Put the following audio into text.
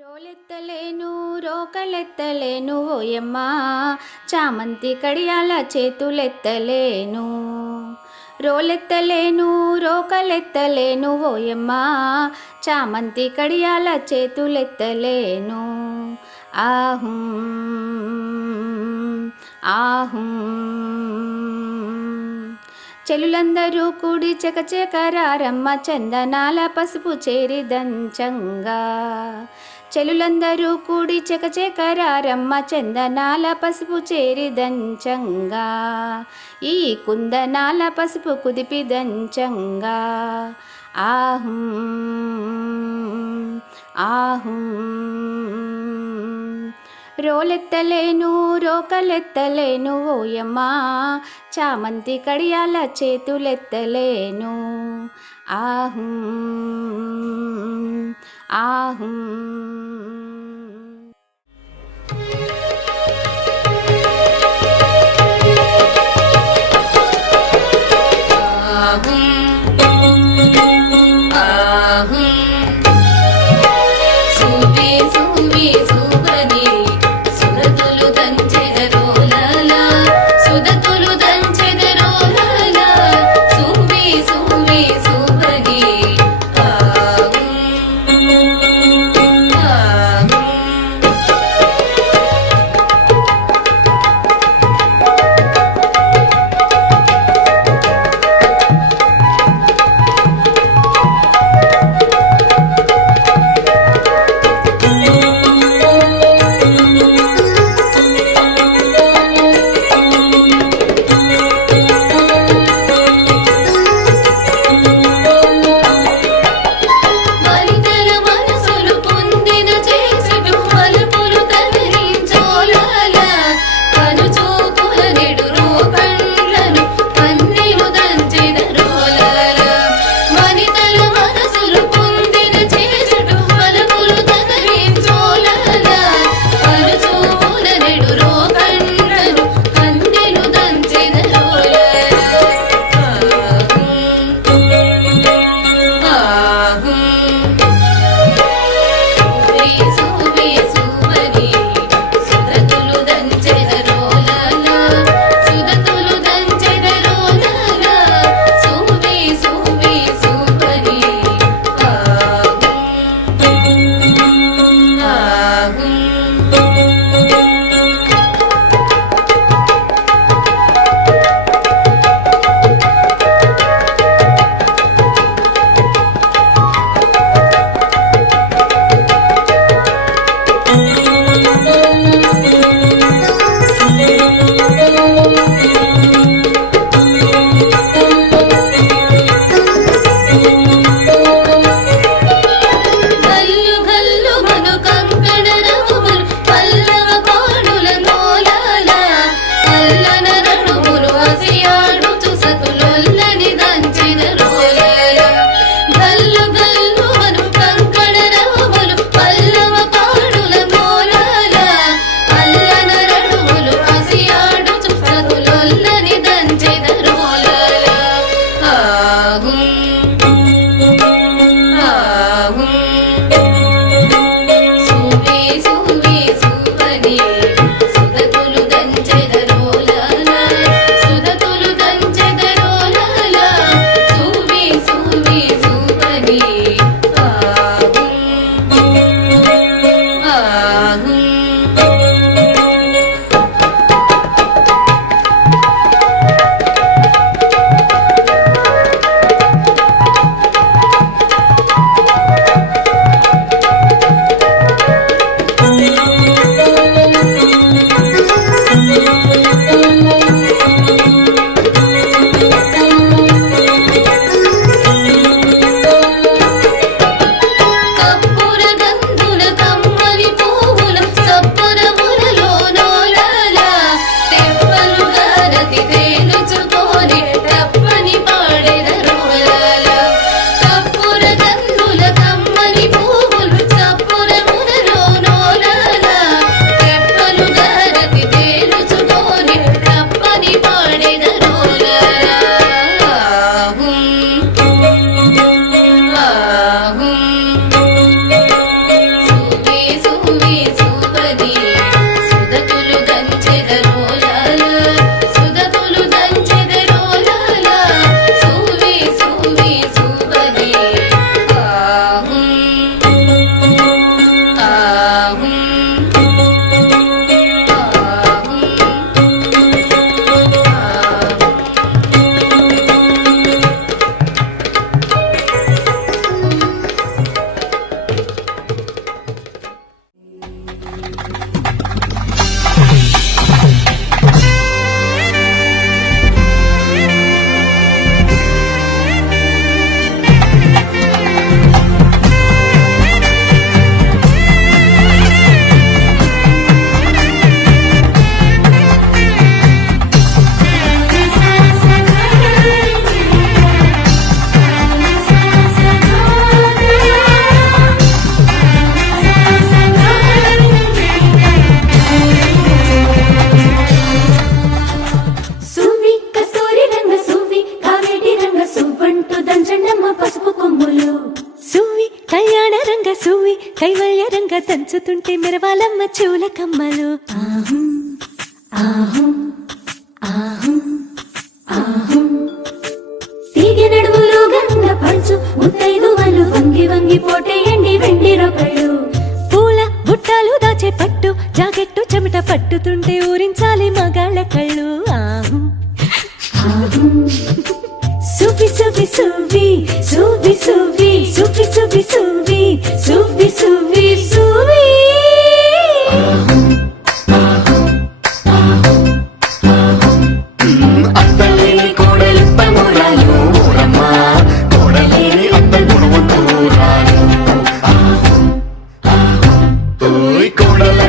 రోలెత్తలేను రోకలెత్తలేను ఓయమ్మా, చామంతి కడియాల చేతులెత్తలేను. రోలెత్తలేను రోకలెత్తలేను ఓయమ్మా, చామంతి కడియాల చేతులెత్తలేను. ఆహు ఆహు చెలులందరూ కూడి చకచకరారమ్మ, చందనాల పసుపు చేరి దంచంగా. చెలులందరూ కూడి చకచకరారమ్మ, చందనాల పసుపు చేరి దంచంగా. ఈ కుందనాల పసుపు కుదిపి దంచంగా. ఆహు ఆహు రోలెత్తలేను రోకలెత్తలేను ఓయమ్మా, చామంతి కడియాల చేతులెత్తలేను. ఆహు ఆహు వయ్యరంగా దంచుతుంటే మెరవాలమ్మ చెవుల కమ్మలు ఆహుం ఆహుం ఆహుం ఆహుం తీగ నడుములు గంగ పంచు ముత్తైదువలు వంగి వంగి పోటేయండి వెండి రొకళ్ళు పూల బుట్టలు దాచే పట్టు జాకెట్టు చెమట పట్టుతుంటే ఊరించాలి మగాళ్ళ కళ్ళు ఆహుం ఆహుం సువి సువి సువి సువి సువి సువి సువి సువి సువి సువి సువి అత్తలేని కోడలు పమురాలు ఊరమ్మ కోడలేని అత్త గుణవంతురాలు కోడల